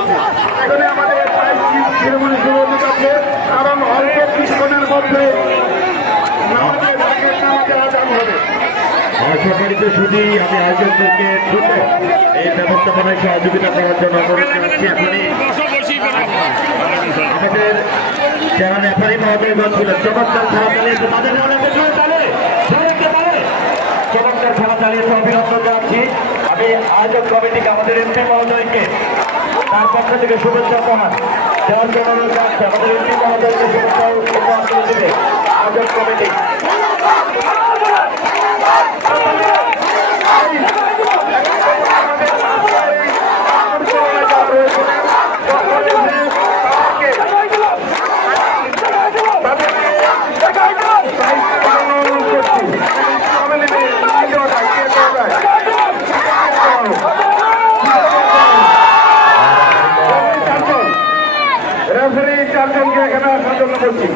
করছি এখানে আমাদের কারণ অল্প কিছুক্ষণের মধ্যে অসংখ্য শুধু আমি আয়োজকদেরকে এই ব্যবস্থাপনায় সহযোগিতা করার জন্য অনুরোধ এখনই আমাদের যারা রেফারি মহোদয় বলছিলেন, চমৎকার খেলা চালিয়েছে তাদের চমৎকার খেলা চালিয়েছে, অভিনন্দন জানাচ্ছি। আমি আয়োজক কমিটিকে, আমাদের এমপি মহোদয়কে তার পক্ষ থেকে শুভেচ্ছা উপহার দেওয়ার জন্য অনুরোধ আমাদের এমপি রেফারি চারজনকে এখানে আসার জন্য বলছি।